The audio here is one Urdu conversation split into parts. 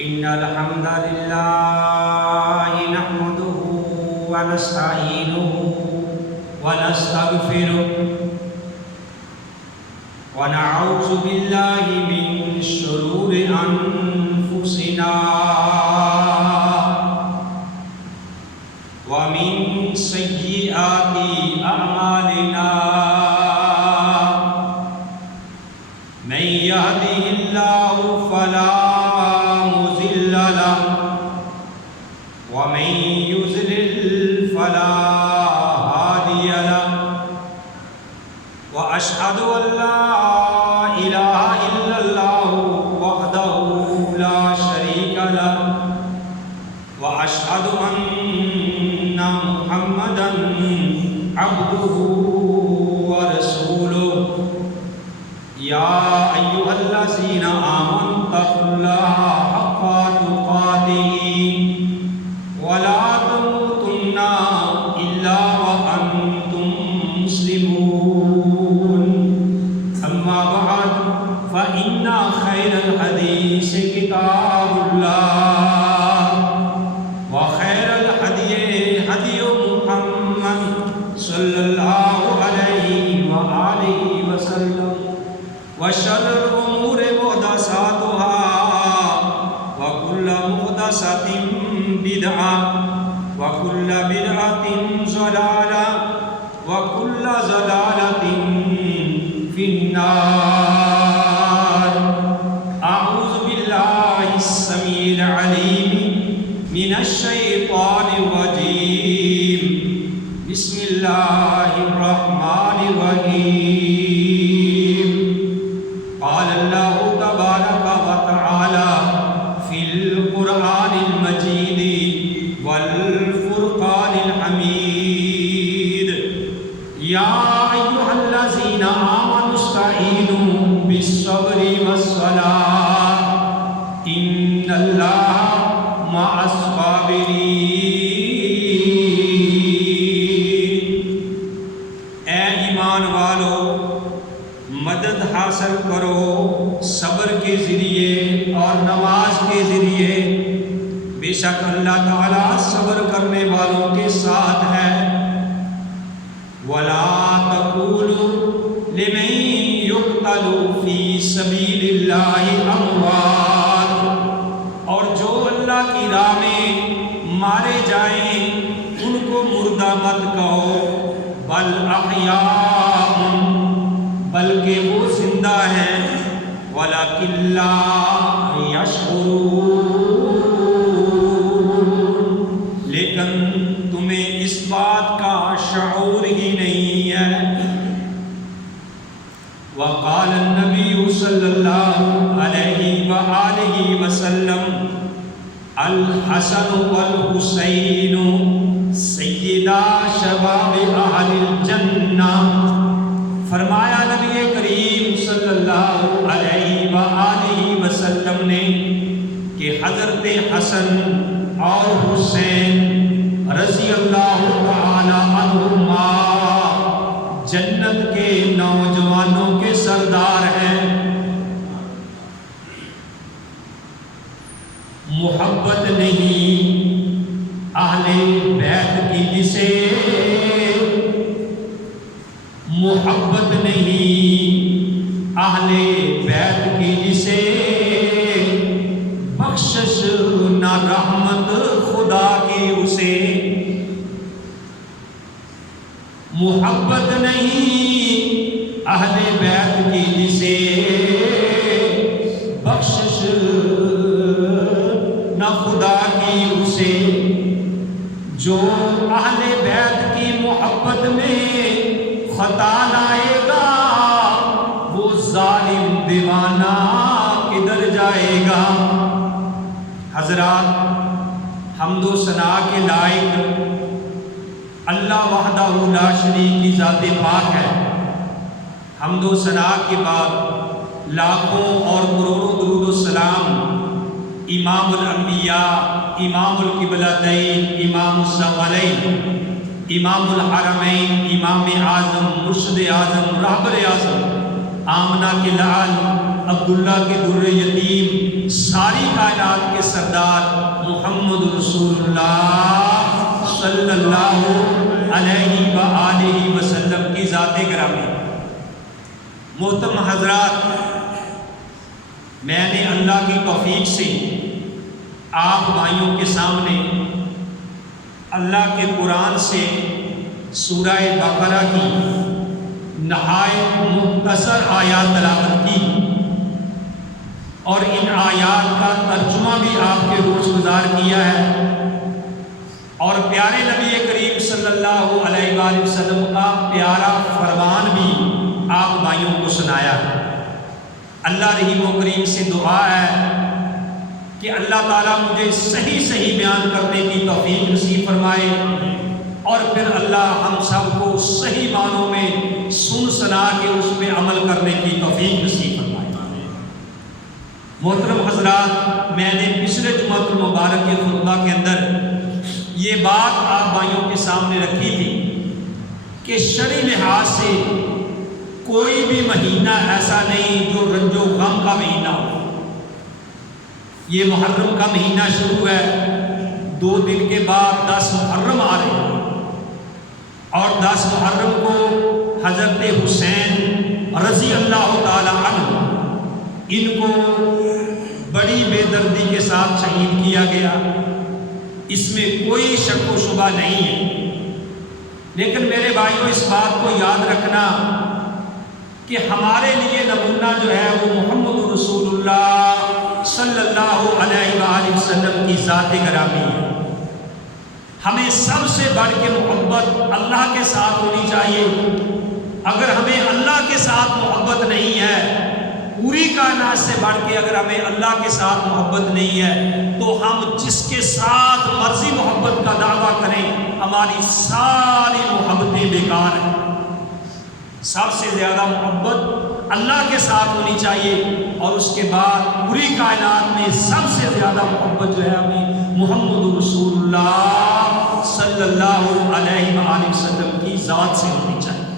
إن الحمد لله نحمده ونستعينه ونستغفره ونعوذ بالله من شرور أنفسنا ومن سيئات أعمالنا من يهده الله فلا مضل له ومن يضلل فلا هادي له وأشهد أن لا إله إلا الله وحده لا شريك له وأشهد أن محمدا عبده ورسوله يا أيها الذين آمنوا اتقوا الله حق تقاته ولا تموتن إلا وأنتم مسلمون أما بعد فإن خير الحديث كتاب الله وخير الهدي هدي محمد صلى الله عليه وآله وسلم وشر الأمور محدثاتها وكل محدثة بدعة وكل بدعة ضلالة وكل ضلالة في النار. أعوذ بالله السميع العليم من الشيطان الرجيم. بسم الله الرحمن الرحيم. قال الله تبارك وتعالى في القرآن المجيد والفرقان الحميد يا أيها الذين آمنوا استعينوا بالصبر والصلاة إن الله مع الصابرين. اے ایمان والو، مدد حاصل کرو صبر کے ذریعے اور نماز کے ذریعے. بے شک اللہ تعالیٰ صبر کرنے والوں کے ساتھ ہے. وَلَا تَقُولُوا لِمَن يُقْتَلُ فِي سَبِيلِ اللَّهِ أَمْوَاتٌ، اور جو اللہ کی راہ میں مارے جائیں ان کو مردہ مت کہو. بل احیاء، بلکہ وہ زندہ ہیں. وَلَكِنْ لَا يَشْعُرُونَ، لیکن تمہیں اس بات کا شعور ہی نہیں ہے. وقال النبی صلی اللہ علیہ وآلہ وسلم الحسن والحسین سیدا شباب اہل الجنہ. فرمایا نبی کریم صلی اللہ علیہ وآلہ وسلم نے کہ حضرت حسن اور حسین رضی اللہ تعالی عنہما جنت کے نوجوانوں کے سردار ہیں. محبت نہیں اہل بیت کی جسے، محبت نہیں اہل بیت کی جسے، بخشش نہ رحمت خدا کی اسے. محبت نہیں اہل بیت کی جسے، بخشش نہ خدا کی اسے. جو اہل بیت کی محبت میں خطا لائے گا وہ ظالم دیوانہ کدھر جائے گا. حضرات، حمد و ثنا کے لائق اللہ وحدہ لا شریک کی ذات پاک ہے. حمد و ثنا کے بعد لاکھوں اور کروڑوں درود و سلام امام الانبیاء، امام القبلتین، امام الثقلین، امام الحرمین، امام اعظم، مرشد اعظم، رہبر اعظم آمنہ کے لعل، عبداللہ کے در یتیم، ساری کائنات کے سردار محمد رسول اللہ صلی اللہ علیہ وآلہ وسلم کی ذات گرامی۔ محترم حضرات، میں نے اللہ کی توفیق سے آپ بھائیوں کے سامنے اللہ کے قرآن سے سورہ بقرہ کی نہایت مختصر آیات تلاوت کی اور ان آیات کا ترجمہ بھی آپ کے روز گزار کیا ہے اور پیارے نبی کریم صلی اللہ علیہ وآلہ وسلم کا پیارا فرمان بھی آپ بھائیوں کو سنایا۔ اللہ رحیم و کریم سے دعا ہے کہ اللہ تعالیٰ مجھے صحیح بیان کرنے کی توفیق نصیب فرمائے اور پھر اللہ ہم سب کو صحیح معنوں میں سن سنا کے اس پہ عمل کرنے کی توفیق نصیب فرمائے۔ محترم حضرات، میں نے پچھلے جمعہ المبارک کے خطبہ کے اندر یہ بات آپ بھائیوں کے سامنے رکھی تھی کہ شرعی لحاظ سے کوئی بھی مہینہ ایسا نہیں جو رنج و غم کا مہینہ ہو۔ یہ محرم کا مہینہ شروع ہے، 2 دن کے بعد 10 محرم آ رہے ہیں اور 10 محرم کو حضرت حسین رضی اللہ تعالی عنہ ان کو بڑی بے دردی کے ساتھ شہید کیا گیا، اس میں کوئی شک و شبہ نہیں ہے۔ لیکن میرے بھائیوں، اس بات کو یاد رکھنا کہ ہمارے لیے نمونہ جو ہے وہ محمد رسول اللہ صلی اللہ علیہ وآلہ وسلم کی ذات گرامی ہے۔ ہمیں سب سے بڑھ کے محبت اللہ کے ساتھ ہونی چاہیے۔ اگر ہمیں اللہ کے ساتھ محبت نہیں ہے، پوری کائنات سے بڑھ کے اگر ہمیں اللہ کے ساتھ محبت نہیں ہے، تو ہم جس کے ساتھ مرضی محبت کا دعویٰ کریں، ہماری ساری محبتیں بیکار ہیں۔ سب سے زیادہ محبت اللہ کے ساتھ ہونی چاہیے اور اس کے بعد پوری کائنات میں سب سے زیادہ محبت جو ہے ہمیں محمد رسول اللہ صلی اللہ علیہ وآلہ وسلم کی ذات سے ہونی چاہیے۔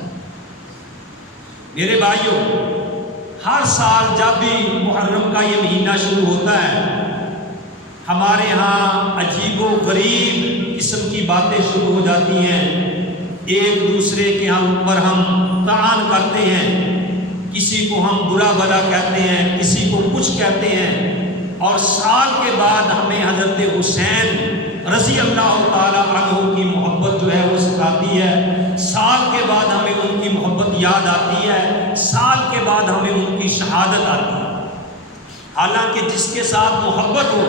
میرے بھائیوں، ہر سال جب بھی محرم کا یہ مہینہ شروع ہوتا ہے، ہمارے ہاں عجیب و غریب قسم کی باتیں شروع ہو جاتی ہیں۔ ایک دوسرے کے اوپر ہم طعن کرتے ہیں، کسی کو ہم برا بھلا کہتے ہیں، کسی کو کچھ کہتے ہیں، اور سال کے بعد ہمیں حضرت حسین رضی اللہ تعالی عنہ کی محبت جو ہے وہ ستاتی ہے۔ سال کے بعد ہمیں ان کی محبت یاد آتی ہے، سال کے بعد ہمیں ان کی شہادت آتی ہے۔ حالانکہ جس کے ساتھ محبت ہو،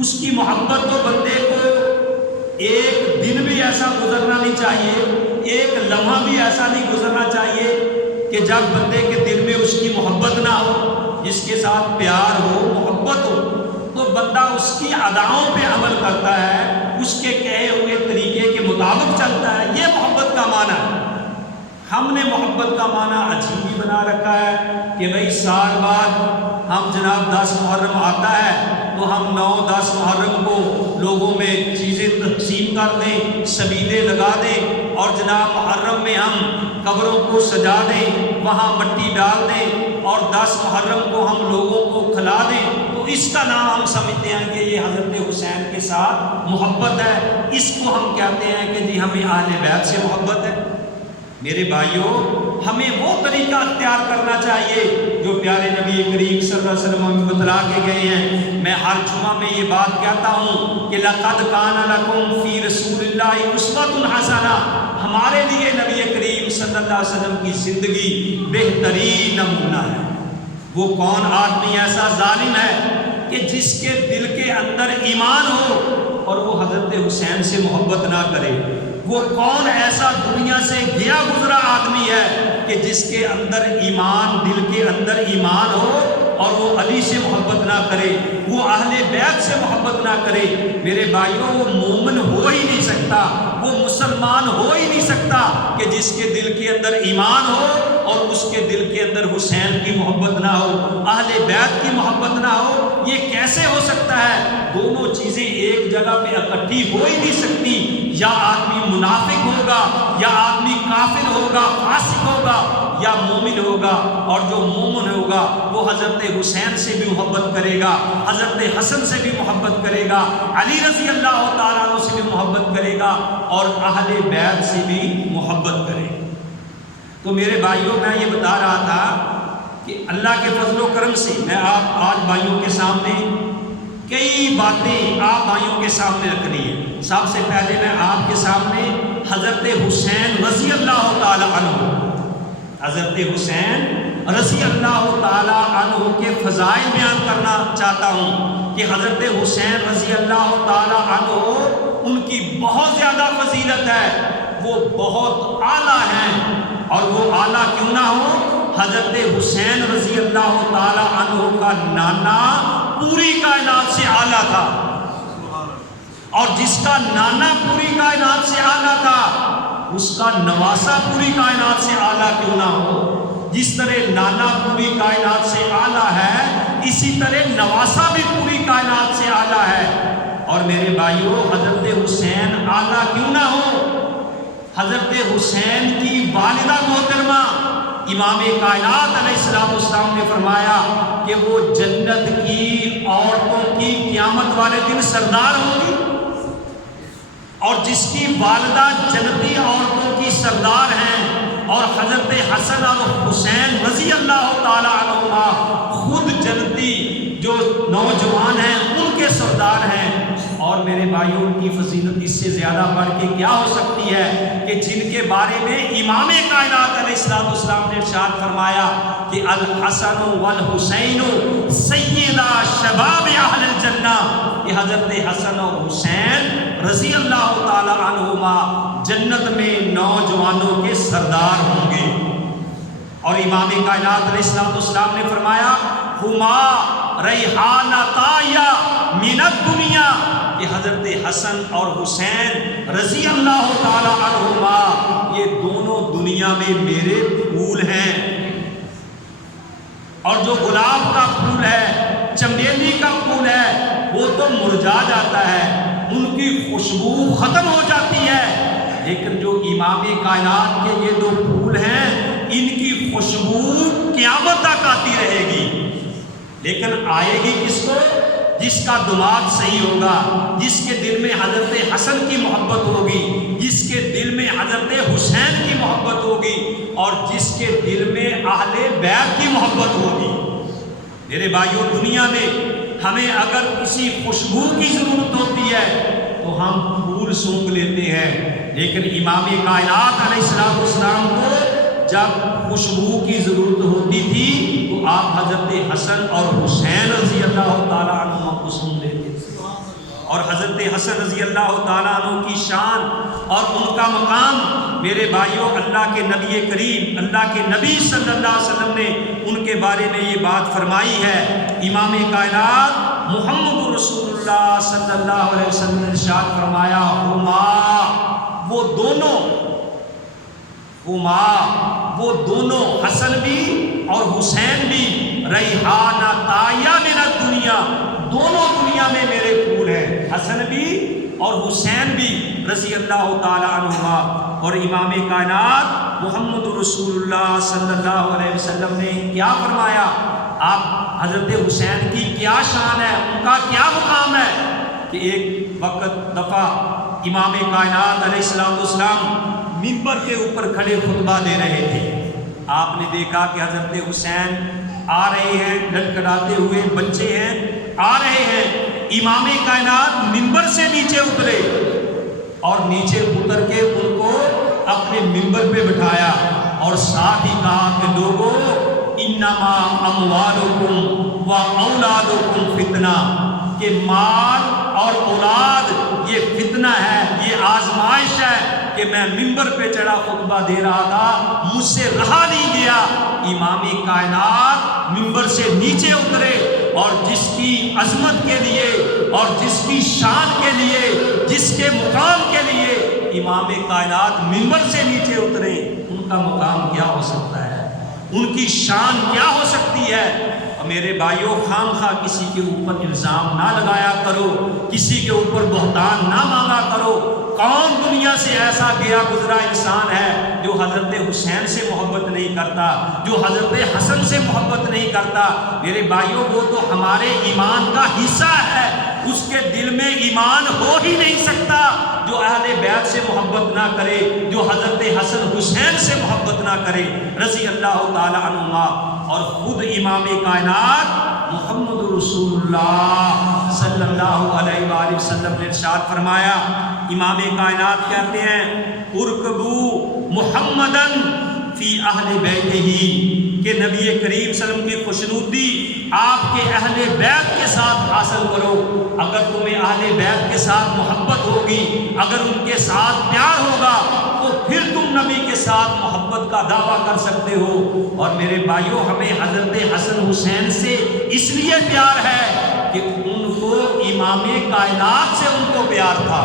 اس کی محبت تو بندے کو ایک دن بھی ایسا گزرنا نہیں چاہیے، ایک لمحہ بھی ایسا نہیں گزرنا چاہیے کہ جب بندے کے دل میں اس کی محبت نہ ہو۔ جس کے ساتھ پیار ہو، محبت ہو، تو بندہ اس کی اداؤں پہ عمل کرتا ہے، اس کے کہے ہوئے طریقے کے مطابق چلتا ہے۔ یہ محبت کا معنی ہے۔ ہم نے محبت کا معنی عجیب ہی بنا رکھا ہے کہ بھئی سال بعد ہم جناب 10 محرم آتا ہے تو ہم 9-10 محرم کو لوگوں میں چیزیں تقسیم کر دیں، سبیلے لگا دیں، اور جناب محرم میں ہم قبروں کو سجا دیں، وہاں مٹی ڈال دیں، اور 10 محرم کو ہم لوگوں کو کھلا دیں، تو اس کا نام ہم سمجھتے ہیں کہ یہ حضرت حسین کے ساتھ محبت ہے۔ اس کو ہم کہتے ہیں کہ جی ہمیں اہل بیت سے محبت ہے۔ میرے بھائیوں، ہمیں وہ طریقہ اختیار کرنا چاہیے جو پیارے نبی کریم صلی اللہ علیہ وسلم ہمیں بتلا کے گئے ہیں۔ میں ہر جمعہ میں یہ بات کہتا ہوں کہ لَقَدْ كَانَ لَكُمْ فِي رَسُولِ اللَّهِ أُسْوَةٌ حَسَنَةٌ، ہمارے لیے نبی کریم صلی اللہ علیہ وسلم کی زندگی بہترین نمونہ ہے۔ وہ کون آدمی ایسا ظالم ہے کہ جس کے دل کے اندر ایمان ہو اور وہ حضرت حسین سے محبت نہ کرے؟ وہ کون ایسا دنیا سے گیا گزرا آدمی ہے کہ جس کے اندر ایمان، دل کے اندر ایمان ہو اور وہ علی سے محبت نہ کرے، وہ اہل بیت سے محبت نہ کرے؟ میرے بھائیوں، وہ مومن ہو ہی نہیں سکتا، وہ مسلمان ہو ہی نہیں سکتا کہ جس کے دل کے اندر ایمان ہو اور اس کے دل کے اندر حسین کی محبت نہ ہو، اہل بیت کی محبت نہ ہو، یہ کیسے ہو سکتا ہے؟ دونوں چیزیں ایک جگہ پہ اکٹھی ہو ہی نہیں سکتی۔ یا آدمی منافق ہوگا، یا آدمی کافر ہوگا، فاسق ہوگا، یا مومن ہوگا، اور جو مومن ہوگا وہ حضرت حسین سے بھی محبت کرے گا، حضرت حسن سے بھی محبت کرے گا، علی رضی اللہ تعالیٰ عنہ سے بھی محبت کرے گا، اور اہل بیت سے بھی محبت کرے گا۔ تو میرے بھائیوں، میں یہ بتا رہا تھا کہ اللہ کے فضل و کرم سے میں آپ آج بھائیوں کے سامنے کئی باتیں آپ بھائیوں کے سامنے رکھنی ہے۔ سب سے پہلے میں آپ کے سامنے حضرت حسین رضی اللہ تعالیٰ عنہ، حضرت حسین رضی اللہ تعالیٰ عنہ کے فضائل بیان کرنا چاہتا ہوں کہ حضرت حسین رضی اللہ تعالیٰ عنہ ان کی بہت زیادہ فضیلت ہے، وہ بہت اعلیٰ ہیں، اور وہ اعلیٰ کیوں نہ ہو؟ حضرت حسین رضی اللہ تعالیٰ عنہ کا نانا پوری کائنات سے اعلیٰ تھا، اور جس کا نانا پوری کائنات سے اعلیٰ تھا اس کا نواسا پوری کائنات سے اعلیٰ کیوں نہ ہو؟ جس طرح نانا پوری کائنات سے اعلیٰ ہے، اسی طرح نواسا بھی پوری کائنات سے اعلیٰ ہے۔ اور میرے بھائیوں، حضرت حسین اعلیٰ کیوں نہ ہو؟ حضرت حسین کی والدہ محترمہ امام کائنات علیہ السلام نے فرمایا کہ وہ جنت کی عورتوں کی قیامت والے دن سردار ہوگی، اور جس کی والدہ جنتی عورتوں کی سردار ہیں، اور حضرت حسن اور حسین رضی اللہ تعالی عنہما خود جنتی جو نوجوان ہیں ان کے سردار ہیں۔ اور میرے بھائیوں، ان کی فضیلت اس سے زیادہ بڑھ کے کیا ہو سکتی ہے کہ جن کے بارے میں امام کائنات علیہ السلام نے ارشاد فرمایا کہ الحسن والحسین سیدا شباب اہل الجنہ، کہ حضرت حسن اور حسین رضی اللہ تعالی عنہما جنت میں نوجوانوں کے سردار ہوں گے۔ اور امام کائنات علیہ السلام نے فرمایا ہما ریحانتایا من الدنیا، کہ حضرت حسن اور حسین رضی اللہ تعالی عنہما یہ دونوں دنیا میں میرے پھول ہیں۔ اور جو گلاب کا پھول ہے، چمیلی کا پھول ہے، وہ تو مرجھا جاتا ہے، ان کی خوشبو ختم ہو جاتی ہے، لیکن جو امام کائنات کے یہ دو پھول ہیں ان کی خوشبو قیامت تک آتی رہے گی۔ لیکن آئے گی کس کو؟ جس کا دماغ صحیح ہوگا، جس کے دل میں حضرت حسن کی محبت ہوگی، جس کے دل میں حضرت حسین کی محبت ہوگی، اور جس کے دل میں اہل بیت کی محبت ہوگی۔ میرے بھائیوں، دنیا میں ہمیں اگر کسی خوشبو کی ضرورت ہوتی ہے تو ہم پھول سونگھ لیتے ہیں، لیکن امام کائنات علیہ السلام کو جب خوشبو کی ضرورت ہوتی تھی تو آپ حضرت حسن اور حسین رضی اللہ تعالیٰ عنہ کو سن لیتے تھے۔ اور حضرت حسن رضی اللہ تعالیٰ عنہ کی شان اور ان کا مقام، میرے بھائیوں، اللہ کے نبی کریم، اللہ کے نبی صلی اللہ علیہ وسلم نے ان کے بارے میں یہ بات فرمائی ہے۔ امام کائنات محمد رسول اللہ صلی اللہ علیہ وسلم نے ارشاد فرمایا ہما، وہ دونوں حسن بھی اور حسین بھی ریحانتایا من الدنیا، دونوں دنیا میں میرے پھول ہیں، حسن بھی اور حسین بھی رضی اللہ تعالی عنہما۔ اور امام کائنات محمد رسول اللہ صلی اللہ علیہ وسلم نے کیا فرمایا؟ آپ حضرت حسین کی کیا شان ہے، ان کا کیا مقام ہے، کہ ایک وقت دفعہ امام کائنات علیہ السلام منبر کے اوپر کھڑے خطبہ دے رہے تھے۔ آپ نے دیکھا کہ حضرت حسین آ رہے ہیں، لڑکھڑاتے ہوئے بچے ہیں، آ رہے ہیں۔ امام کائنات منبر سے نیچے اترے اور نیچے اتر کے ان کو اپنے منبر پہ بٹھایا، اور ساتھ ہی کہا کہ لوگوں انما اموالکم و اولادکم فتنہ، کہ مال اور اولاد یہ فتنہ ہے، یہ آزمائش ہے، کہ میں منبر پہ چڑھا خطبہ دے رہا تھا، مجھ سے رہا نہیں گیا۔ امام کائنات منبر سے نیچے اترے، اور جس کی عظمت کے لیے اور جس کی شان کے لیے، جس کے مقام کے لیے امام کائنات منبر سے نیچے اترے، ان کا مقام کیا ہو سکتا ہے؟ ان کی شان کیا ہو سکتی ہے؟ اور میرے بھائیوں، خام خواہ کسی کے اوپر الزام نہ لگایا کرو، کسی کے اوپر بہتان نہ مانگا کرو۔ کون دنیا سے ایسا گیا گزرا انسان ہے جو حضرت حسین سے محبت نہیں کرتا، جو حضرت حسن سے محبت نہیں کرتا؟ میرے بھائیوں، وہ تو ہمارے ایمان کا حصہ ہے، اس کے دل میں ایمان ہو ہی نہیں سکتا جو اہل بیت سے محبت نہ کرے، جو حضرت حسن حسین سے محبت نہ کرے رضی اللہ تعالی عنہما۔ اور خود امام کائنات محمد رسول اللہ صلی اللہ علیہ وآلہ وسلم نے ارشاد فرمایا، امام کائنات کہتے ہیں ارکبو محمدن فی اہل بیتہ، کہ نبی کریم صلی اللہ علیہ وسلم کی خوشنودی آپ کے اہل بیت کے ساتھ حاصل کرو۔ اگر تمہیں اہل بیت کے ساتھ محبت ہوگی، اگر ان کے ساتھ پیار ہوگا، تو پھر تم نبی کے ساتھ محبت کا دعویٰ کر سکتے ہو۔ اور میرے بھائیوں، ہمیں حضرت حسن حسین سے اس لیے پیار ہے کہ ان کو امام کائنات سے ان کو پیار تھا۔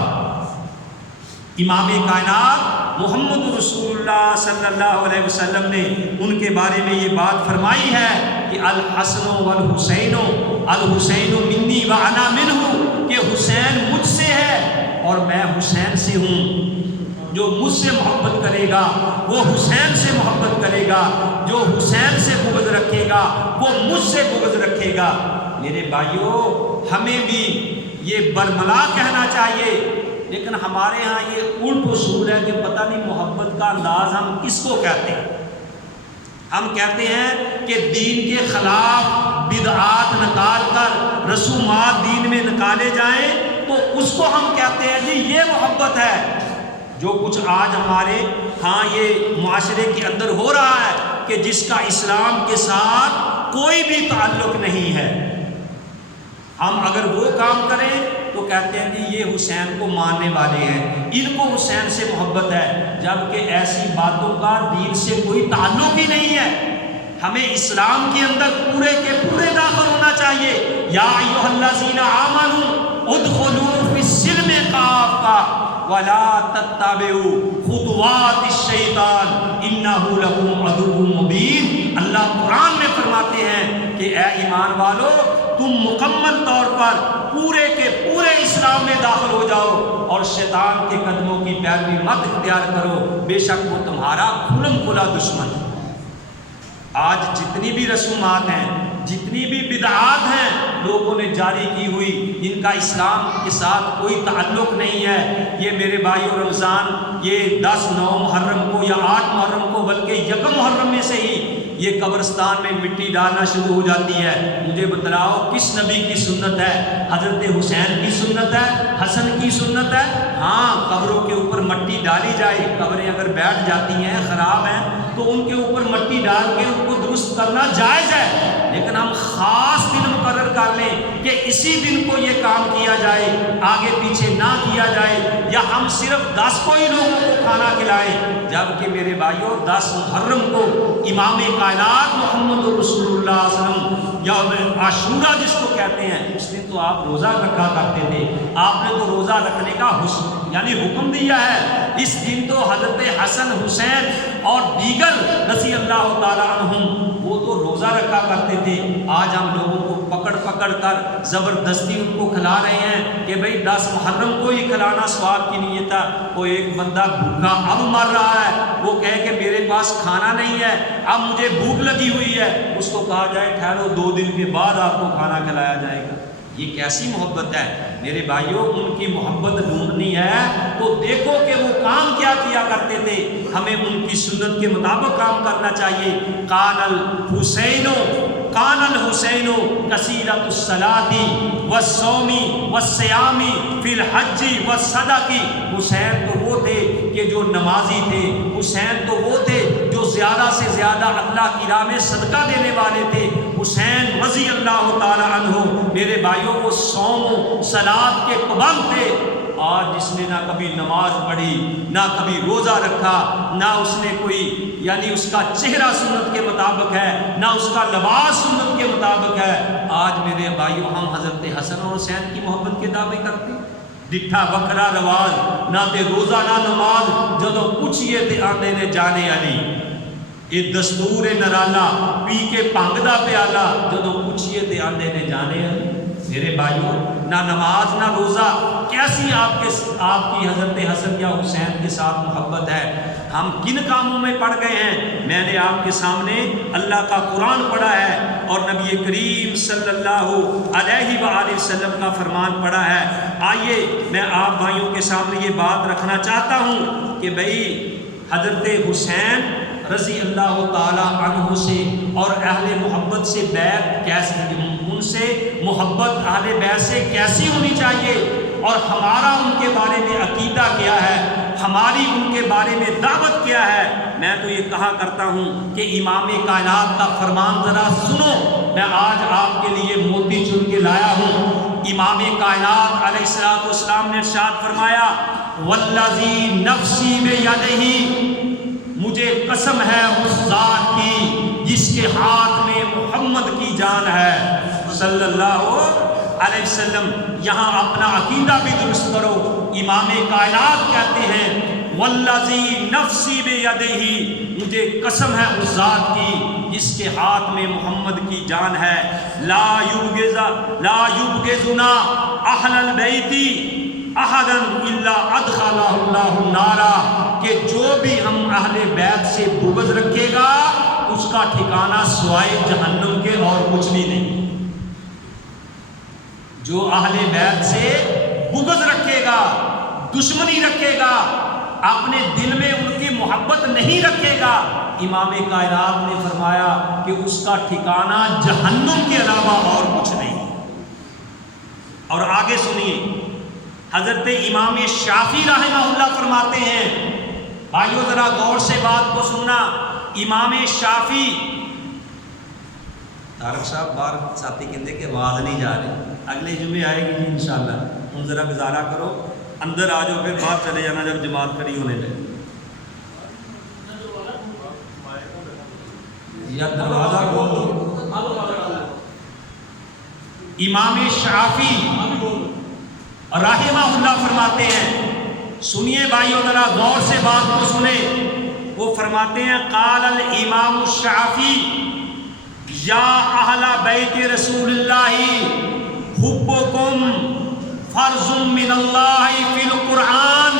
امام کائنات محمد رسول اللہ صلی اللہ علیہ وسلم نے ان کے بارے میں یہ بات فرمائی ہے کہ الحسن والحسین الحسین منی وانا منہ، کہ حسین مجھ سے ہے اور میں حسین سے ہوں۔ جو مجھ سے محبت کرے گا وہ حسین سے محبت کرے گا، جو حسین سے بغض رکھے گا وہ مجھ سے بغض رکھے گا۔ میرے بھائیوں، ہمیں بھی یہ برملا کہنا چاہیے، لیکن ہمارے ہاں یہ الٹ اصول ہے کہ پتہ نہیں محبت کا انداز ہم کس کو کہتے ہیں۔ ہم کہتے ہیں کہ دین کے خلاف بدعات نکال کر رسومات دین میں نکالے جائیں تو اس کو ہم کہتے ہیں جی یہ محبت ہے۔ جو کچھ آج ہمارے ہاں یہ معاشرے کے اندر ہو رہا ہے کہ جس کا اسلام کے ساتھ کوئی بھی تعلق نہیں ہے، ہم اگر وہ کام کریں تو کہتے ہیں جی یہ حسین کو ماننے والے ہیں، ان کو حسین سے محبت ہے، جبکہ ایسی باتوں کا دین سے کوئی تعلق ہی نہیں ہے۔ ہمیں اسلام کے اندر پورے کے پورے داخل ہونا چاہیے۔ یا ایھا الذین آمنوا ادخلوا فی السلم کافۃ ولا تتبعوا خطوات الشیطان انہ لکم عدو مبین۔ اللہ قرآن میں فرماتے ہیں کہ اے ایمان والو، تم مکمل طور پر پورے کے پورے اسلام میں داخل ہو جاؤ اور شیطان کے قدموں کی پیروی مت اختیار کرو، بے شک وہ تمہارا کھلم کھلا دشمن ہے۔ آج جتنی بھی رسومات ہیں، جتنی بھی بدعات ہیں لوگوں نے جاری کی ہوئی، جن کا اسلام کے ساتھ کوئی تعلق نہیں ہے، یہ میرے بھائیو رمضان یہ 10/9 محرم کو یا 8 محرم کو بلکہ 1 محرم میں سے ہی یہ قبرستان میں مٹی ڈالنا شروع ہو جاتی ہے۔ مجھے بتلاؤ کس نبی کی سنت ہے؟ حضرت حسین کی سنت ہے؟ حسن کی سنت ہے؟ ہاں، قبروں کے اوپر مٹی ڈالی جائے، قبریں اگر بیٹھ جاتی ہیں خراب ہیں تو ان کے اوپر مٹی ڈال کے ان کو درست کرنا جائز ہے، لیکن ہم خاص دن مقرر کر لیں کہ اسی دن کو یہ کام کیا جائے، آگے پیچھے نہ کیا جائے، یا ہم صرف 10 کو ہی لوگوں کو کھانا کھلائیں، جبکہ میرے بھائیوں 10 محرم کو امام کائنات محمد رسول اللہ صلی اللہ علیہ وسلم یا عاشورہ جس کو کہتے ہیں، اس دن تو آپ روزہ رکھا کرتے تھے۔ آپ نے تو روزہ رکھنے کا حکم دیا ہے۔ اس دن تو حضرت حسن حسین اور دیگر رضی اللہ تعالیٰ عنہم وہ تو روزہ رکھا کرتے تھے۔ آج ہم لوگوں کو پکڑ پکڑ کر زبردستی ان کو کھلا رہے ہیں کہ بھئی 10 محرم کو ہی کھلانا ثواب کی نیت ہے۔ وہ ایک بندہ بھوکا اب مر رہا ہے، وہ کہے کہ میرے پاس کھانا نہیں ہے، اب مجھے بھوک لگی ہوئی ہے، اس کو کہا جائے ٹھہرو 2 دن کے بعد آپ کو کھانا کھلایا جائے گا۔ یہ کیسی محبت ہے؟ میرے بھائیوں، ان کی محبت ڈھونڈنی ہے تو دیکھو کہ وہ کام کیا کیا کرتے تھے، ہمیں ان کی سنت کے مطابق کام کرنا چاہیے۔ کان الحسین کثیرۃ الصلاۃ والصوم والصیام فی الحج والصدقہ۔ حسین تو وہ تھے کہ جو نمازی تھے، حسین تو وہ تھے جو زیادہ سے زیادہ اللہ کی راہ میں صدقہ دینے والے تھے۔ حسین رضی اللہ تعالی عنہ میرے بھائیوں وہ صوم و صلاۃ کے پابند تھے۔ آج جس نے نہ کبھی نماز پڑھی، نہ کبھی روزہ رکھا، نہ اس نے کوئی یعنی اس کا چہرہ سنت کے مطابق ہے، نہ اس کا لباس سنت کے مطابق ہے، آج میرے بھائیوں ہم حضرت حسن اور حسین کی محبت کے دعوے کرتے ہیں۔ ڈٹھا بکھرا رواج، نہ تے روزہ نہ نماز، جدو پوچھئے تے آندے نے جانے علی۔ یہ دستور نرالا پی کے پنگ دا پیالہ جدو پوچھئے تے آندے نے جانے ہیں میرے بھائیوں نہ نماز نہ روزہ کیسی آپ کی حضرت حسن یا حسین کے ساتھ محبت ہے. ہم کن کاموں میں پڑ گئے ہیں؟ میں نے آپ کے سامنے اللہ کا قرآن پڑھا ہے اور نبی کریم صلی اللہ علیہ وآلہ وسلم کا فرمان پڑھا ہے. آئیے میں آپ بھائیوں کے سامنے یہ بات رکھنا چاہتا ہوں کہ بھئی حضرت حسین رضی اللہ تعالی عنہ سے اور اہل محبت سے بیعت کیسے، ان سے محبت اہل بیعت سے کیسی ہونی چاہیے اور ہمارا ان کے بارے میں عقیدہ کیا ہے، ہماری ان کے بارے میں دعوت کیا ہے. میں تو یہ کہا کرتا ہوں کہ امام کائنات کا فرمان ذرا سنو. میں آج آپ کے لیے موتی چن کے لایا ہوں. امام کائنات علیہ الصلوۃ والسلام نے ارشاد فرمایا والذی نفسی بیدہ، مجھے قسم ہے اس ذات کی جس کے ہاتھ میں محمد کی جان ہے صلی اللہ علیہ وسلم. یہاں اپنا عقیدہ بھی درست کرو. امام کائنات کہتے ہیں والذی نفسی بیدہ، مجھے قسم ہے اس ذات کی جس کے ہاتھ میں محمد کی جان ہے. لا یبغضنا اہل البیت احدا الا ادخلہ اللہ النار، کہ جو بھی ہم اہل بیت سے بغض رکھے گا اس کا ٹھکانہ سوائے جہنم کے اور کچھ بھی نہیں. جو اہل بیت سے بغض رکھے گا، دشمنی رکھے گا، اپنے دل میں ان کی محبت نہیں رکھے گا، امام کائنات نے فرمایا کہ اس کا ٹھکانہ جہنم کے علاوہ اور کچھ نہیں. اور آگے سنیے حضرت امام شافعی رحمہ اللہ فرماتے ہیں، بھائیو ذرا غور سے بات کو سننا. امام شافعی، طارق صاحب باہر ساتھی کہتے کہ آواز نہیں جا رہی، اگلے جمعے آئے گی جی انشاءاللہ. تم ذرا گزارا کرو، اندر آ جاؤ، پھر باہر چلے جانا جب جماعت کھڑی ہونے لگے. یا دروازہ کھول دو. امام شافعی رحمہ اللہ فرماتے ہیں، سنیے بھائیو ذرا غور سے بات کو سنیں. وہ فرماتے ہیں قال الامام الشافعی یا اہل بیت رسول اللہ حبکم فرض من اللہ فی القرآن.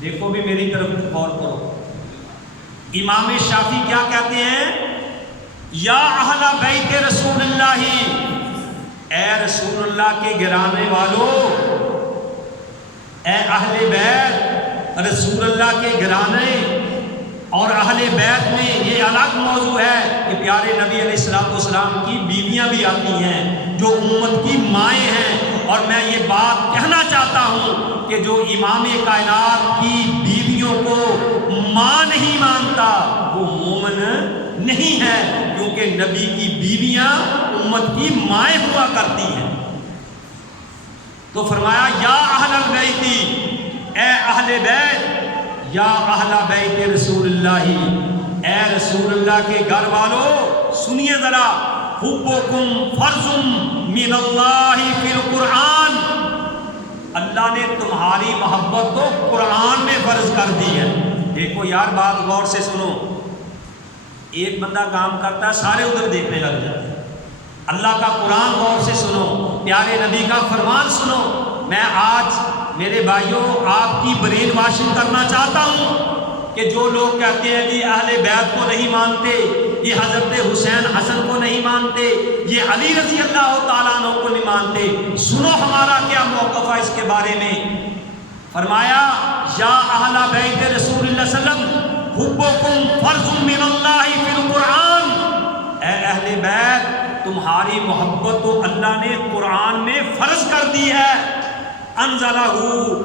دیکھو بھی میری طرف غور کرو. امام شافعی کیا کہتے ہیں؟ یا اہل بیت رسول اللہ، اے رسول اللہ کے گھرانے والوں، اے اہل بیت، رسول اللہ کے گھرانے اور اہل بیت میں یہ الگ موضوع ہے کہ پیارے نبی علیہ الصلوۃ والسلام کی بیویاں بھی آتی ہیں جو امت کی مائیں ہیں. اور میں یہ بات کہنا چاہتا ہوں کہ جو امام کائنات کی بیویوں کو ماں نہیں مانتا وہ مومن نہیں ہے، کیونکہ نبی کی بیویاں امت کی مائیں ہوا کرتی ہیں. تو فرمایا یا اہل البیت، اے اہل بیت، یا اہل بیت رسول اللہ، اے رسول اللہ کے گھر والوں سنیے ذرا، حبکم فرض من اللہ فی القرآن، اللہ نے تمہاری محبت کو قرآن میں فرض کر دی ہے. دیکھو یار بات غور سے سنو. ایک بندہ کام کرتا ہے سارے ادھر دیکھنے لگ جاتے ہیں. اللہ کا قرآن غور سے سنو، پیارے نبی کا فرمان سنو. میں آج میرے بھائیوں آپ کی برین واشنگ کرنا چاہتا ہوں کہ جو لوگ کہتے ہیں کہ اہل بیت کو نہیں مانتے، یہ حضرت حسین حسن کو نہیں مانتے، یہ علی رضی اللہ تعالیٰ عنہ کو نہیں مانتے، سنو ہمارا کیا موقف ہے اس کے بارے میں. فرمایا یا اہل بیت رسول اللہ صلی اللہ علیہ وسلم حبکم فرض من اللہ فی القرآن، اے اہل بیت تمہاری محبت تو اللہ نے قرآن میں فرض کر دی ہے. انزلہ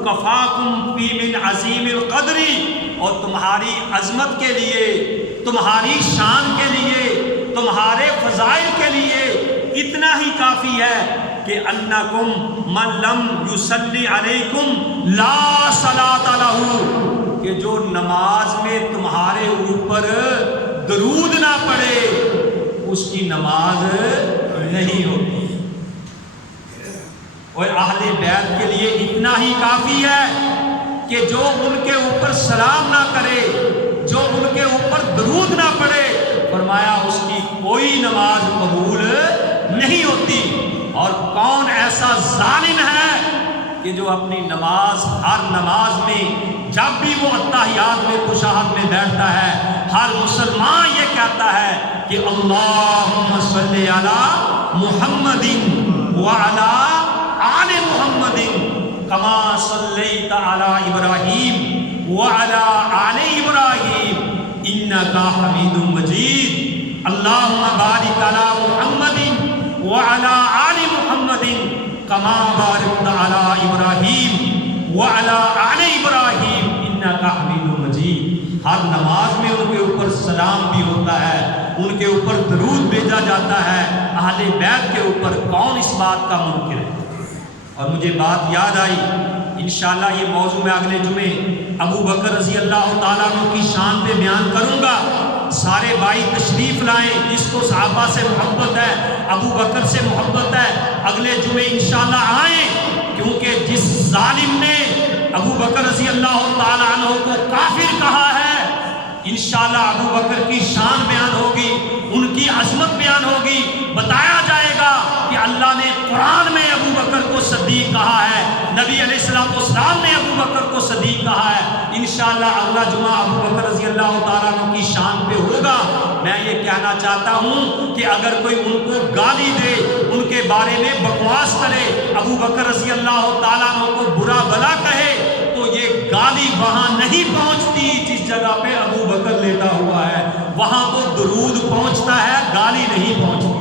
کفاکم فی من عظیم القدر، اور تمہاری عظمت کے لیے، تمہاری شان کے لیے، تمہارے فضائل کے لیے اتنا ہی کافی ہے کہ انکم من لم یصلی علیکم لا صلاۃ لہ، کہ جو نماز میں تمہارے اوپر درود نہ پڑے اس کی نماز نہیں ہوتی. اور اہل بیت کے لیے اتنا ہی کافی ہے کہ جو ان کے اوپر سلام نہ کرے، جو ان کے اوپر درود نہ پڑھے، فرمایا اس کی کوئی نماز قبول نہیں ہوتی۔ اور کون ایسا ظالم ہے کہ جو اپنی نماز، ہر نماز میں جب بھی وہ اتحیات میں تشہد میں بیٹھتا ہے، ہر مسلمان یہ کہتا ہے کہ اللہم صلی علی محمد وعلی آل محمد کما صلیت علی ابراہیم وعلی آل ابراہیم انک حمید مجید، اللہم بارک علی محمد وعلی آل محمد کما بارکت علی ابراہیم وعلی آل ابراہیم انک حمید مجید۔ ہر نماز میں ان کے اوپر سلام بھی ہوتا ہے، ان کے اوپر درود بھیجا جاتا ہے، اہل بیت کے اوپر کون اس بات کا منکر ہے؟ اور مجھے بات یاد آئی، انشاءاللہ یہ موضوع میں اگلے جمعے ابو بکر رضی اللہ تعالیٰ عنہ کی شان پہ بیان کروں گا۔ سارے بھائی تشریف لائیں، جس کو صحابہ سے محبت ہے، ابو بکر سے محبت ہے، اگلے جمعے انشاءاللہ آئیں، کیونکہ جس ظالم نے ابو بکر رضی اللہ تعالیٰ عنہ کو کافر کہا ہے، انشاءاللہ ابو بکر کی شان بیان ہوگی، ان کی عظمت بیان ہوگی، بتایا جائے گا کہ اللہ نے قرآن میں ابو بکر کو صدیق کہا ہے، نبی علیہ السلام نے ابو بکر کو صدیق کہا ہے۔ انشاءاللہ اگلا جمعہ ابو بکر رضی اللہ تعالیٰ عنہ کی شان پہ ہوگا۔ میں یہ کہنا چاہتا ہوں کہ اگر کوئی ان کو گالی دے، ان کے بارے میں بکواس کرے، ابو بکر رضی اللہ تعالیٰ عنہ کو برا بھلا کہے، تو یہ گالی وہاں نہیں پہنچتی جس جگہ پہ ابو بکر لیٹا ہوا ہے، وہاں تو درود پہنچتا ہے، گالی نہیں پہنچتی۔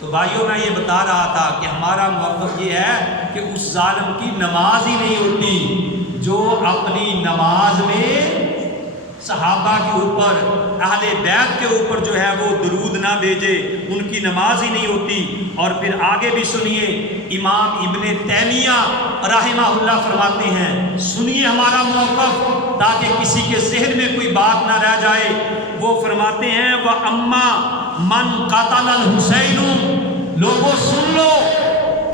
تو بھائیوں میں یہ بتا رہا تھا کہ ہمارا موقف یہ ہے کہ اس ظالم کی نماز ہی نہیں ہوتی جو اپنی نماز میں صحابہ کے اوپر، اہل بیت کے اوپر جو ہے وہ درود نہ بھیجے، ان کی نماز ہی نہیں ہوتی۔ اور پھر آگے بھی سنیے، امام ابن تیمیہ رحمہ اللہ فرماتے ہیں، سنیے ہمارا موقف تاکہ کسی کے ذہن میں کوئی بات نہ رہ جائے۔ وہ فرماتے ہیں وَأَمَّا مَنْ قَتَلَ الْحُسَيْنُ، لوگوں سن لو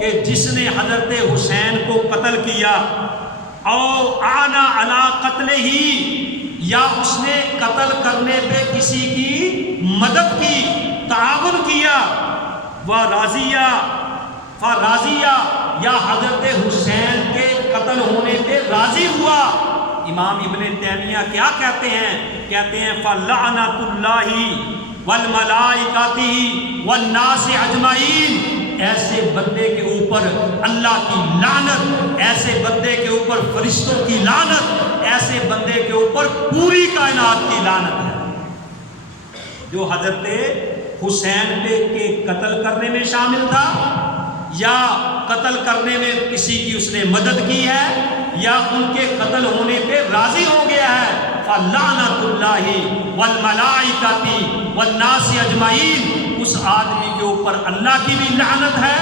کہ جس نے حضرت حسین کو قتل کیا، او آنا علی قتلہ، یا اس نے قتل کرنے پہ کسی کی مدد کی، تعاون کیا، وَرَاضِيَ فَرَاضِيَ، یا حضرت حسین کے قتل ہونے پہ راضی ہوا۔ امام ابن تیمیہ کیا کہتے ہیں؟ کہتے ہیں فَلَعْنَةُ اللَّهِ وَالْمَلَائِكَةِ وَالنَّاسِ أَجْمَعِينَ، ایسے بندے کے اوپر اللہ کی لعنت، ایسے بندے کے اوپر فرشتوں کی لعنت، ایسے بندے کے اوپر پوری کائنات کی لعنت ہے جو حضرت حسین پہ کے قتل کرنے میں شامل تھا، یا قتل کرنے میں کسی کی اس نے مدد کی ہے، یا ان کے قتل ہونے پہ راضی ہو گیا ہے۔ فَلَعْنَةُ اللَّهِ وَالْمَلَائِكَةِ وَالنَّاسِ أَجْمَعِينَ، اس آدمی کے اوپر اللہ کی بھی لعنت ہے،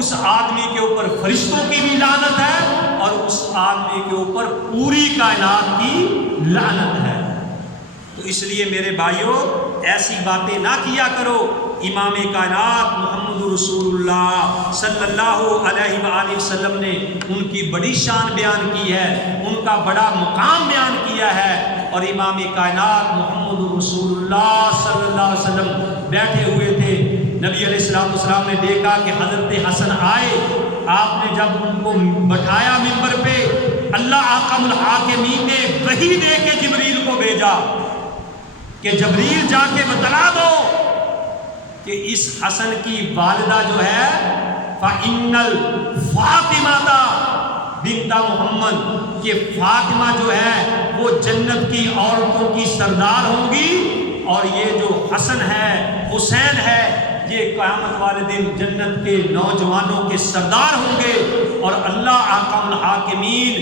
اس آدمی کے اوپر فرشتوں کی بھی لعنت ہے، اور اس آدمی کے اوپر پوری کائنات کی لعنت ہے۔ تو اس لیے میرے بھائیوں ایسی باتیں نہ کیا کرو۔ امام کائنات محمد رسول اللہ صلی اللہ علیہ وآلہ وسلم نے ان کی بڑی شان بیان کی ہے، ان کا بڑا مقام بیان کیا ہے، اور امام کائنات محمد رسول اللہ صلی اللہ علیہ وسلم بیٹھے ہوئے تھے، نبی علیہ السلام نے دیکھا کہ حضرت حسن آئے، آپ نے جب ان کو بٹھایا ممبر پہ، اللہ احکم الحاکمین نے وحی دے کے جبریل کو بھیجا کہ جبریل جا کے بتلا دو کہ اس حسن کی والدہ جو ہے فَإِنَّ الْفَاطِمَةَ بِنْتَ محمد، کہ فاطمہ جو ہے وہ جنت کی عورتوں کی سردار ہوں گی، اور یہ جو حسن ہے، حسین ہے، یہ قیامت والے دن جنت کے نوجوانوں کے سردار ہوں گے۔ اور اللہ احکم الحاکمین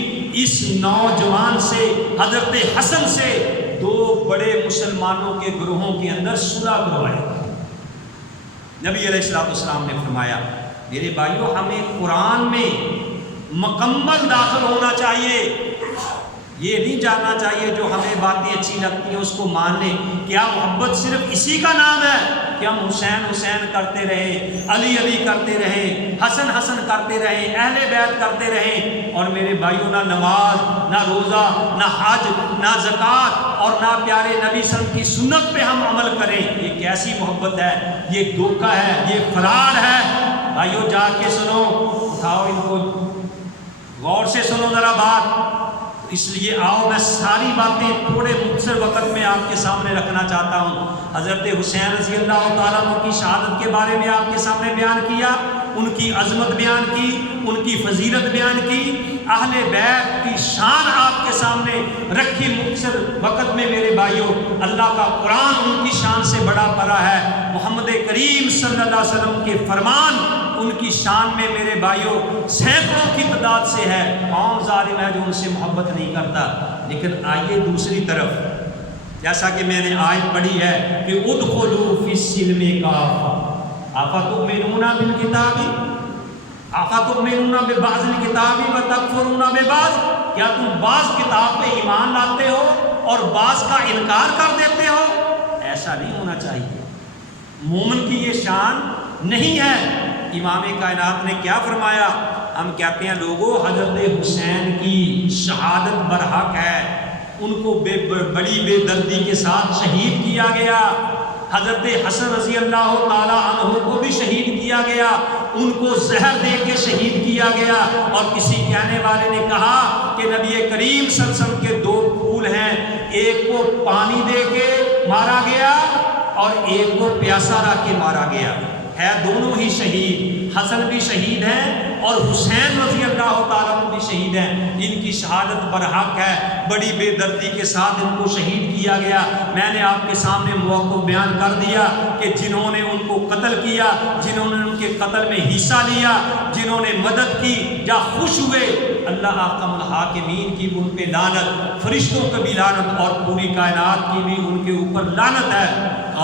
اس نوجوان سے، حضرت حسن سے، دو بڑے مسلمانوں کے گروہوں کے اندر صلح کروائے۔ نبی علیہ السلام نے فرمایا میرے بھائیوں ہمیں قرآن میں مکمل داخل ہونا چاہیے، یہ نہیں جاننا چاہیے جو ہمیں باتیں اچھی لگتی ہیں اس کو مان لیں۔ کیا محبت صرف اسی کا نام ہے؟ کہ ہم حسین حسین کرتے رہے، علی علی کرتے رہے، حسن حسن کرتے رہے، اہل بیت کرتے رہے، اور میرے بھائیوں نہ نماز، نہ روزہ، نہ حج، نہ زکوٰۃ اور نہ پیارے نبی صلی اللہ علیہ وسلم کی سنت پہ ہم عمل کریں؟ یہ کیسی محبت ہے؟ یہ دھوکہ ہے، یہ فرار ہے۔ بھائیوں جا کے سنو، اٹھاؤ ان کو، غور سے سنو ذرا بات۔ اس لیے آؤ میں ساری باتیں تھوڑے مختصر وقت میں آپ کے سامنے رکھنا چاہتا ہوں۔ حضرت حسین رضی اللہ تعالیٰ عنہ کی شہادت کے بارے میں آپ کے سامنے بیان کیا، ان کی عظمت بیان کی، ان کی فضیلت بیان کی، اہل بیت کی شان آپ کے سامنے رکھی مختصر وقت میں۔ میرے بھائیوں، اللہ کا قرآن ان کی شان سے بڑا پڑا ہے، محمد کریم صلی اللہ علیہ وسلم کے فرمان ان کی شان میں میرے بھائیوں سینکڑوں کی تعداد سے ہے۔ کون ظالم ہے جو ان سے محبت نہیں کرتا؟ لیکن آئیے دوسری طرف، جیسا کہ میں نے آیت پڑھی ہے کہ ادخلوا فی السلم کافہ افتؤمنون بالکتاب افتؤمنون ببعض الکتاب وتکفرون ببعض، کیا تم بعض کتاب پہ ایمان لاتے ہو اور بعض کا انکار کر دیتے ہو؟ ایسا نہیں ہونا چاہیے، مومن کی یہ شان نہیں ہے۔ امام کائنات نے کیا فرمایا؟ ہم کہتے ہیں لوگوں حضرت حسین کی شہادت برحق ہے، ان کو بڑی بے دردی کے ساتھ شہید کیا گیا۔ حضرت حسن رضی اللہ تعالیٰ عنہ کو بھی شہید کیا گیا، ان کو زہر دے کے شہید کیا گیا۔ اور کسی کہنے والے نے کہا کہ نبی کریم صلی اللہ علیہ وسلم کے دو پھول ہیں، ایک کو پانی دے کے مارا گیا اور ایک کو پیاسا رکھ کے مارا گیا، ہے دونوں ہی شہید، حسن بھی شہید ہیں اور حسین رضی اللہ تعالیٰ عنہ بھی شہید ہیں۔ ان کی شہادت برحق ہے، بڑی بے دردی کے ساتھ ان کو شہید کیا گیا۔ میں نے آپ کے سامنے موقف بیان کر دیا کہ جنہوں نے ان کو قتل کیا، جنہوں نے ان کے قتل میں حصہ لیا، جنہوں نے مدد کی یا خوش ہوئے، اللہ احکم الحاکمین کی ان پہ لعنت، فرشتوں کی بھی لعنت اور پوری کائنات کی بھی ان کے اوپر لعنت ہے۔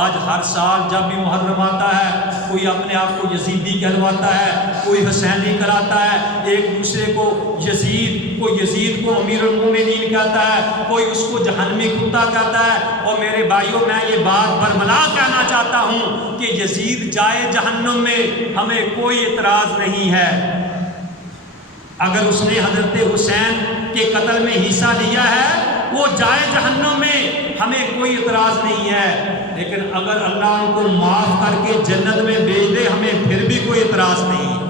آج ہر سال جب بھی محرم آتا ہے، کوئی اپنے آپ کو یزیدی کہلواتا ہے، کوئی حسینی کراتا ہے، ایک دوسرے کو یزید کو امیر المومنین کہتا ہے، کوئی اس کو جہنمی کتا کہتا ہے۔ اور میرے بھائیوں، میں یہ بات برملا کہنا چاہتا ہوں کہ یزید جائے جہنم میں، ہمیں کوئی اعتراض نہیں ہے۔ اگر اس نے حضرت حسین کے قتل میں حصہ لیا ہے، وہ جائے جہنم میں، ہمیں کوئی اعتراض نہیں ہے۔ لیکن اگر اللہ ان کو معاف کر کے جنت میں بھیج دے، ہمیں پھر بھی کوئی اعتراض نہیں۔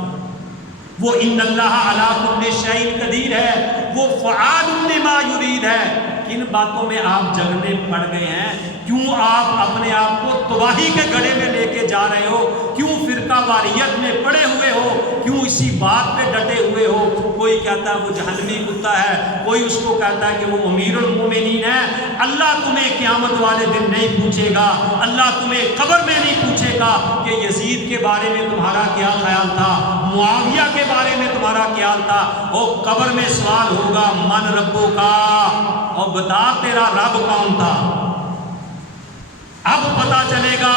وہ ان اللہ علی کل شیء قدیر ہے، وہ فعال لما یرید ہے۔ کن باتوں میں آپ جگنے پڑ گئے ہیں؟ کیوں آپ اپنے آپ کو تباہی کے گڑھے میں لے کے جا رہے ہو؟ کیوں فرقہ واریت میں پڑے ہوئے ہو؟ کیوں اسی بات پہ ڈٹے ہوئے ہو؟ کوئی کہتا ہے وہ جہنمی کتا ہے، کوئی اس کو کہتا ہے کہ وہ امیر المومنین ہے۔ اللہ تمہیں قیامت والے دن نہیں پوچھے گا، اللہ تمہیں قبر میں نہیں پوچھے گا کہ یزید کے بارے میں تمہارا کیا خیال تھا، معاویہ کے بارے میں تمہارا خیال تھا۔ وہ قبر میں سوال ہوگا من ربو کا، اور بتا تیرا رب کون تھا۔ اب پتا چلے گا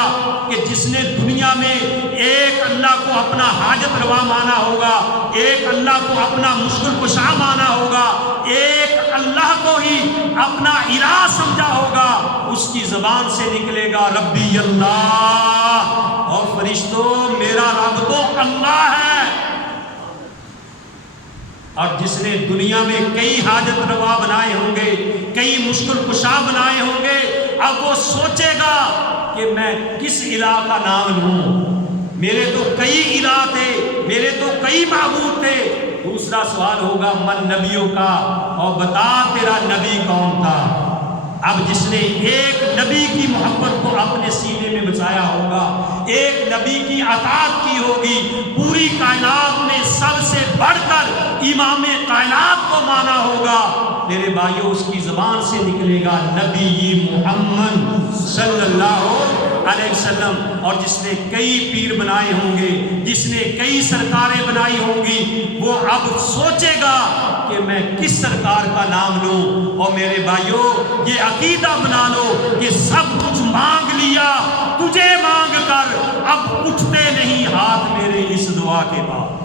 کہ جس نے دنیا میں ایک اللہ کو اپنا حاجت روا مانا ہوگا، ایک اللہ کو اپنا مشکل کشا مانا ہوگا، ایک اللہ کو ہی اپنا الہ سمجھا ہوگا، اس کی زبان سے نکلے گا ربی اللہ، اور فرشتوں میرا رب تو اللہ ہے۔ اور جس نے دنیا میں کئی حاجت روا بنائے ہوں گے، کئی مشکل کشا بنائے ہوں گے، اب وہ سوچے گا کہ میں کس الہ کا نام لوں، میرے تو کئی الہ تھے، میرے تو کئی معبود تھے۔ دوسرا سوال ہوگا من نبیوں کا، اور بتا تیرا نبی کون تھا۔ اب جس نے ایک نبی کی محبت کو اپنے سینے میں بچایا ہوگا، ایک نبی کی اطاعت کی ہوگی، پوری کائنات میں سب سے بڑھ کر امام کائنات کو مانا ہوگا، میرے بھائیوں اس کی زبان سے نکلے گا نبی محمد صلی اللہ علیہ وسلم۔ اور جس نے کئی پیر بنائے ہوں گے، جس نے کئی سرکاریں بنائی ہوں گی، وہ اب سوچے گا کہ میں کس سرکار کا نام لوں۔ اور میرے بھائیوں یہ عقیدہ بنا لو کہ سب کچھ مانگ لیا، تجھے مانگ کر اب اٹھتے نہیں ہاتھ میرے اس دعا کے بعد۔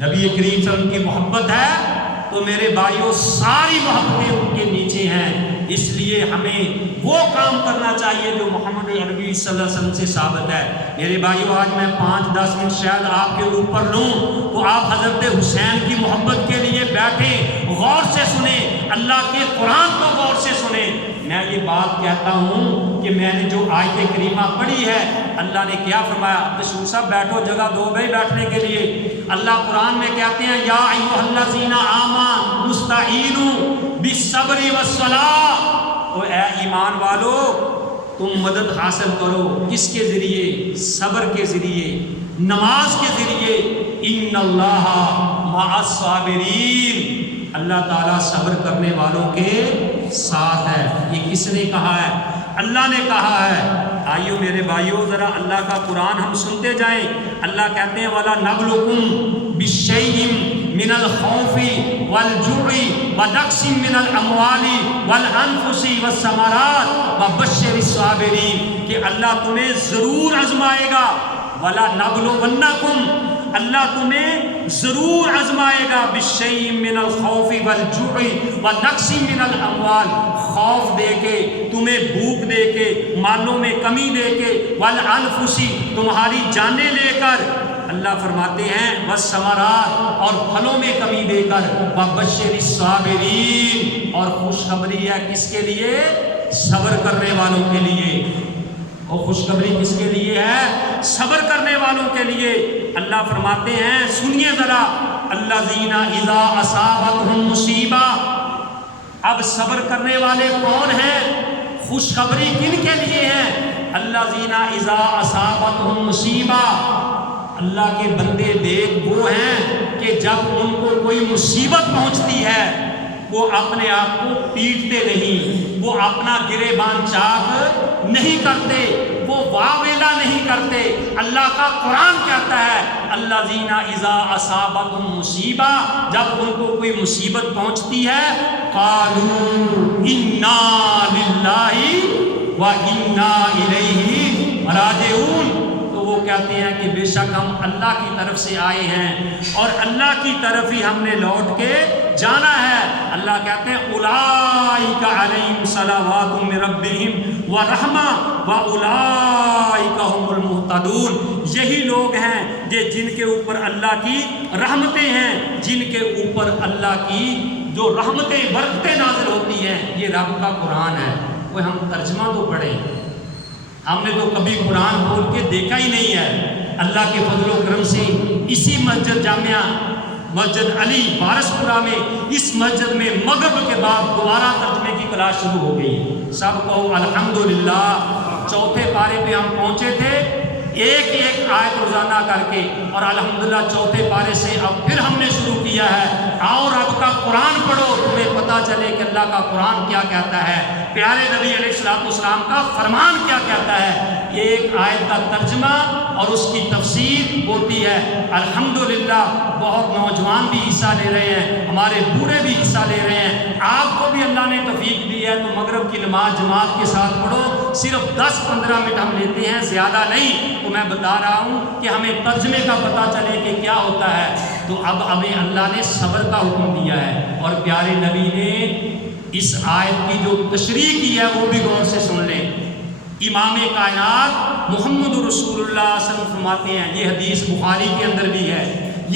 نبی کریم صلی اللہ علیہ وسلم کی محبت ہے تو میرے بھائیوں ساری محبتیں ان کے نیچے ہیں۔ اس لیے ہمیں وہ کام کرنا چاہیے جو محمد عربی صلی اللہ علیہ وسلم سے ثابت ہے۔ میرے بھائیو، آج میں 5-10 منٹ شاید آپ کے اوپر لوں تو آپ حضرت حسین کی محبت کے لیے بیٹھیں، غور سے سنیں، اللہ کے قرآن کو غور سے سنیں۔ میں یہ بات کہتا ہوں کہ میں نے جو آیت کریمہ پڑھی ہے، اللہ نے کیا فرمایا؟ بشور صاحب بیٹھو، جگہ دو بھائی بیٹھنے کے لیے۔ اللہ قرآن میں کہتے ہیں یا ایھا الذین آمنوا استعینوا بالصبر والصلاۃ، او اے ایمان والو تم مدد حاصل کرو، کس کے ذریعے؟ صبر کے ذریعے، نماز کے ذریعے۔ ان اللہ مع الصابرین، اللہ تعالیٰ صبر کرنے والوں کے ساتھ ہے۔ یہ کس نے کہا ہے؟ اللہ نے کہا ہے۔ آئیو میرے بھائیو، ذرا اللہ کا قرآن ہم سنتے جائیں۔ اللہ کہتے ہیں وَلَا نَبْلُوكُمْ بِالشَّيْءٍ مِّنَ الْخَوْفِ وَالْجُوعِ وَنَقْصٍ مِّنَ الْأَمْوَالِ وَالْأَنفُسِ وَالثَّمَرَاتِ وَبَشِّرِ الصَّابِرِينَ، کہ اللہ تمہیں ضرور آزمائے گا۔ وَلَا نَبْلُوَنَّكُمْ، اللہ تمہیں ضرور آزمائے گا، بالشیء من الخوف والجوع ونقص من الاموال، خوف دے کے، تمہیں بھوک دے کے، مالوں میں کمی دے کے، والانفس، تمہاری جانیں لے کر، اللہ فرماتے ہیں والثمرات، اور پھلوں میں کمی دے کر، وبشر الصابرین، اور خوشخبری ہے کس کے لیے؟ صبر کرنے والوں کے لیے۔ اور خوشخبری کس کے لیے ہے؟ صبر کرنے والوں کے لیے۔ اللہ فرماتے ہیں، سنیے ذرا، الذین اذا اصابتہم مصیبہ، اب صبر کرنے والے کون ہیں؟ خوشخبری کن کے لیے ہے؟ الذین اذا اصابتہم مصیبہ، اللہ کے بندے دیکھ وہ ہیں کہ جب ان کو کوئی مصیبت پہنچتی ہے وہ اپنے آپ کو پیٹتے نہیں، وہ اپنا گریبان چاک نہیں کرتے، وہ واویلا نہیں کرتے۔ اللہ کا قرآن کہتا ہے الذین اذا اصابتہم مصیبہ، جب ان کو کوئی مصیبت پہنچتی ہے، قالوا انا للہ و انا الیہ راجعون، تو وہ کہتے ہیں کہ بے شک ہم اللہ کی طرف سے آئے ہیں اور اللہ کی طرف ہی ہم نے لوٹ کے جانا ہے۔ اللہ کہتے ہیں اولئک علیہم صلوات من ربہم ورحمہ واولئک هم المہتدون، یہی لوگ ہیں جن کے اوپر اللہ کی رحمتیں ہیں، جن کے اوپر اللہ کی جو رحمتیں برکتیں نازل ہوتی ہیں۔ یہ رب کا قرآن ہے، وہ ہم ترجمہ تو پڑھیں، ہم نے تو کبھی قرآن کھول کے دیکھا ہی نہیں ہے۔ اللہ کے فضل و کرم سے اسی مسجد جامعہ مسجد علی وارث پورہ میں، اس مسجد میں مغرب کے بعد دوبارہ ترجمے کی کلاس شروع ہو گئی۔ سب کو الحمدللہ، چوتھے پارے پہ ہم پہنچے تھے، ایک ایک آیت روزانہ کر کے، اور الحمدللہ چوتھے پارے سے اب پھر ہم نے شروع کیا ہے۔ آؤ رب کا قرآن پڑھو، تمہیں پتہ چلے کہ اللہ کا قرآن کیا کہتا ہے، پیارے نبی علیہ الصلوۃ والسلام کا فرمان کیا کہتا ہے۔ ایک آیت کا ترجمہ اور اس کی تفسیر ہوتی ہے۔ الحمدللہ بہت نوجوان بھی حصہ لے رہے ہیں، ہمارے بوڑھے بھی حصہ لے رہے ہیں۔ آپ کو بھی اللہ نے توفیق دی ہے تو مغرب کی نماز جماعت کے ساتھ پڑھو، صرف 10-15 منٹ ہم لیتے ہیں، زیادہ نہیں۔ تو میں بتا رہا ہوں کہ ہمیں ترجمے کا پتہ چلے کہ کیا ہوتا ہے۔ تو اب ہمیں اللہ نے صبر کا حکم دیا ہے، اور پیارے نبی نے اس آیت کی جو تشریح کی ہے وہ بھی غور سے سن لیں۔ امام کائنات محمد رسول اللہ صلی اللہ علیہ وسلم فرماتے ہیں، یہ حدیث بخاری کے اندر بھی ہے،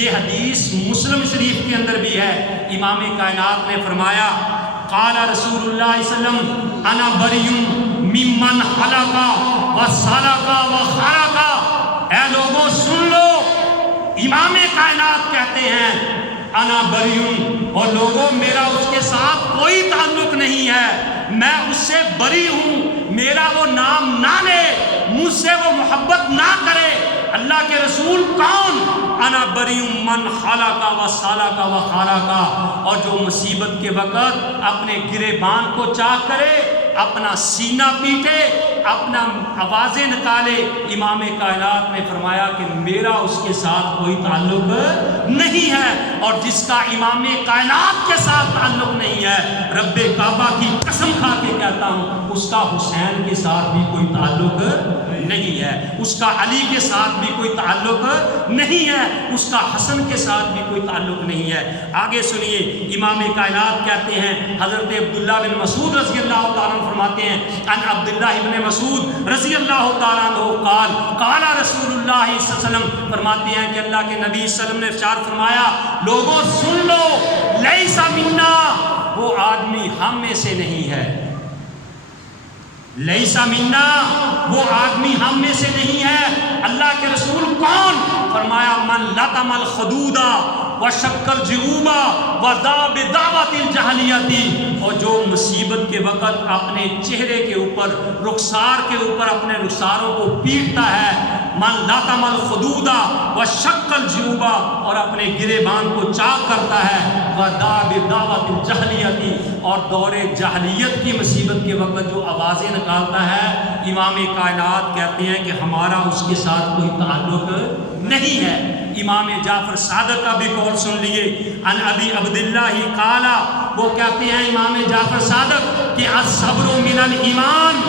یہ حدیث مسلم شریف کے اندر بھی ہے۔ امام کائنات نے فرمایا قال رسول اللہ صلی اللہ علیہ وسلم انا بری ممن حلق وسلک وخرق، اے لوگوں سن لو، امام کائنات کہتے ہیں انا بری، اور لوگوں میرا اس کے ساتھ کوئی تعلق نہیں ہے، میں اس سے بری ہوں، میرا وہ نام نہ لے، مجھ سے وہ محبت نہ کرے۔ اللہ کے رسول کون؟ انا بری من خلق وسلک وخرق، اور جو مصیبت کے وقت اپنے گریبان کو چاک کرے، اپنا سینہ پیٹے، اپنا آوازیں نکالے، امام کائنات نے فرمایا کہ میرا اس کے ساتھ کوئی تعلق نہیں ہے۔ اور جس کا امام کائنات کے ساتھ تعلق نہیں ہے، رب کعبہ کی قسم کھا کے کہتا ہوں، اس کا حسین کے ساتھ بھی کوئی تعلق نہیں ہے، اس کا علی کے ساتھ بھی کوئی تعلق نہیں ہے، اس کا حسن کے ساتھ بھی کوئی تعلق نہیں ہے۔ آگے سنیے، امام کائنات کہتے ہیں، حضرت عبداللہ بن مسعود رضی اللہ تعالیٰ عنہ فرماتے ہیں، ان عبداللہ بن مسعود رضی اللہ تعالیٰ عنہ قال رسول اللہ صلی اللہ علیہ وسلم، فرماتے ہیں کہ اللہ کے نبی صلی اللہ علیہ وسلم نے ارشاد فرمایا، لوگوں سن لو، لیس منا، وہ آدمی ہم میں سے نہیں ہے، لیس منا، وہ آدمی ہم میں سے نہیں ہے۔ اللہ کے رسول کون؟ فرمایا من لطم الخدودا وشق الجیوبا ودعا بدعوۃ الجاہلیۃ، اور جو مصیبت کے وقت اپنے چہرے کے اوپر، رخسار کے اوپر اپنے رخساروں کو پیٹتا ہے، من لطم الخدودا وشق الجیوبا، اور اپنے گریبان کو چاک کرتا ہے، ودعا بدعوۃ الجاہلیۃ، اور دور جاہلیت کی مصیبت کے وقت جو آوازیں نکالتا ہے، امام کائنات کہتے ہیں کہ ہمارا اس کے ساتھ کوئی تعلق نہیں ہے۔ امام جعفر صادق کا بھی قول سن لیے، ان ابی عبداللہ قالا، وہ کہتے ہیں امام جعفر صادق کہ الصبر من الایمان،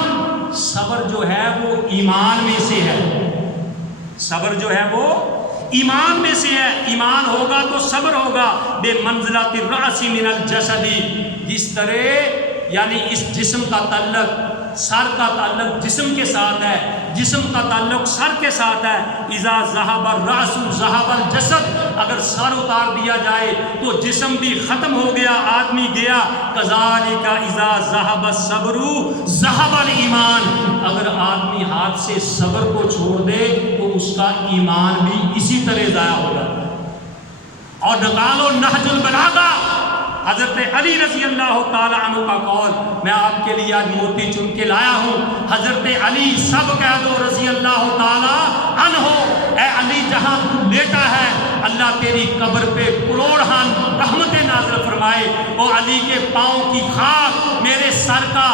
صبر جو ہے وہ ایمان میں سے ہے، صبر جو ہے وہ ایمان میں سے ہے، ایمان ہوگا تو صبر ہوگا، بے منزلۃ الرأس من الجسد، جس طرح یعنی اس جسم کا تعلق، سر کا تعلق جسم کے ساتھ ہے، جسم کا تعلق سر کے ساتھ ہے، اذا ذهب الرأس ذهب الجسد، اگر سر اتار دیا جائے تو جسم بھی ختم ہو گیا، آدمی گیا، کذالک اذا ذهب الصبر ذهب الایمان، اگر آدمی ہاتھ سے صبر کو چھوڑ دے تو اس کا ایمان بھی اسی طرح ضائع ہو جاتا ہے۔ اور نقال و نہج البلاغہ، حضرت علی رضی اللہ تعالیٰ عنہ کا قول، میں آپ کے لیے آج موتی چن کے لایا ہوں، حضرت علی سب کہہ دو رضی اللہ تعالیٰ عنہ، اے علی جہاں تو لیٹا ہے اللہ تیری قبر پہ کروڑہن رحمت نازل فرمائے، وہ علی کے پاؤں کی خاک میرے سر کا،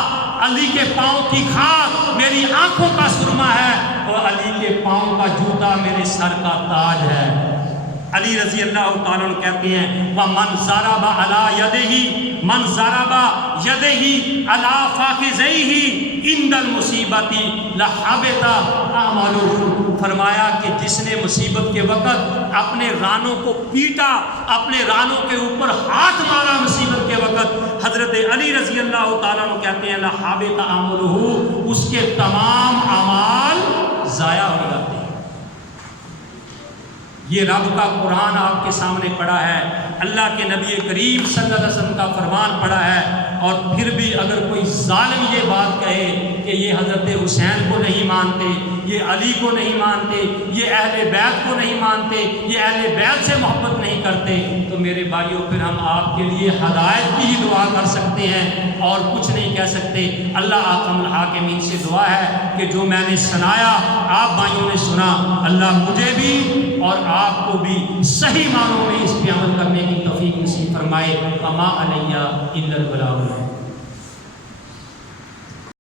علی کے پاؤں کی خاک میری آنکھوں کا سرما ہے، اور علی کے پاؤں کا جوتا میرے سر کا تاج ہے۔ علی رضی اللہ تعالیٰ عنہ کہتے ہیں، وَمَنْ ضَرَبَ عَلَى يَدِهِ مَنْ ضَرَبَ يَدِهِ عَلَى فَخِذَيْهِ عِنْدَ الْمُصِيبَةِ لَحَبِطَ عَمَلُهُ، فرمایا کہ جس نے مصیبت کے وقت اپنے رانوں کو پیٹا، اپنے رانوں کے اوپر ہاتھ مارا مصیبت کے وقت، حضرت علی رضی اللہ تعالیٰ عنہ کہتے ہیں لَحَبِطَ عَمَلُهُ، اس کے تمام اعمال ضائع ہو جاتے ہیں۔ یہ رب کا قرآن آپ کے سامنے پڑا ہے، اللہ کے نبی کریم صلی اللہ علیہ وسلم کا فرمان پڑا ہے، اور پھر بھی اگر کوئی ظالم یہ بات کہے کہ یہ حضرت حسین کو نہیں مانتے، یہ علی کو نہیں مانتے، یہ اہل بیت کو نہیں مانتے، یہ اہل بیت سے محبت نہیں کرتے، تو میرے بھائیوں پھر ہم آپ کے لیے ہدایت کی ہی دعا کر سکتے ہیں اور کچھ نہیں کہہ سکتے۔ اللہ احکم الحاکمین سے دعا ہے کہ جو میں نے سنایا آپ بھائیوں نے سنا، اللہ مجھے بھی اور آپ کو بھی صحیح معنوں میں اس پہ عمل کرنے کی توفیق نصیب فرمائے۔ وما علیہ الا البلاغ۔